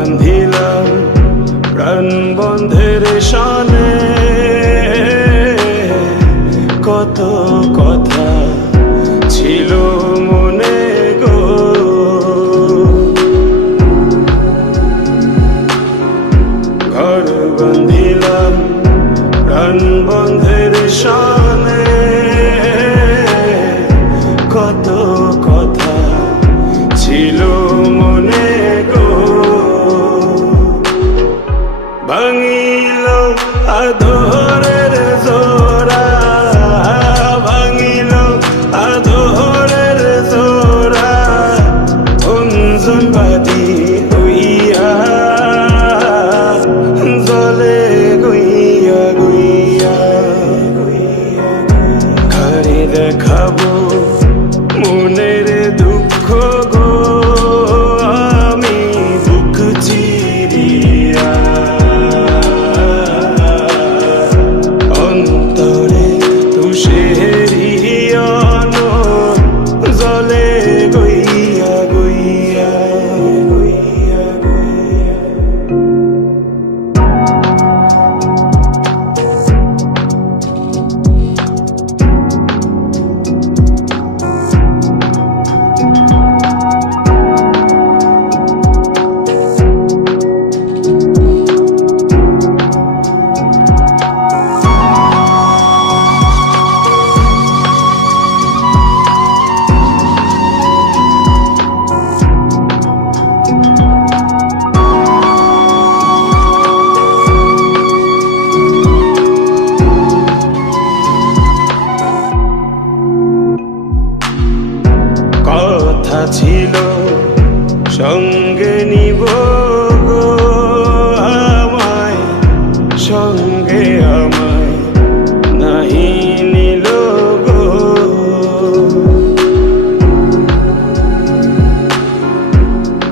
বাঁধিলাম প্রাণ বন্ধের সনে কত কথা ছিল মনে গো। ঘর বাঁধিলাম প্রাণ বন্ধের সনে আধরের জোড়া ভাঙিল আধরের জোড়া। অঞ্জন বাদি হইয়া জলে গইয়া গইয়া ঘরে দেখাবো ছিল, সঙ্গে নিব আমায়, সঙ্গে আমায় নাহি নিল গো।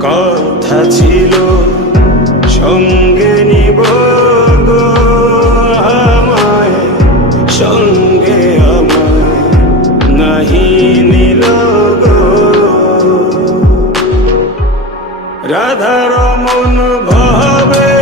কথা ছিল, সঙ্গে নিব আমায়, সঙ্গে আমায় নিল গো রাধার মন ভাবে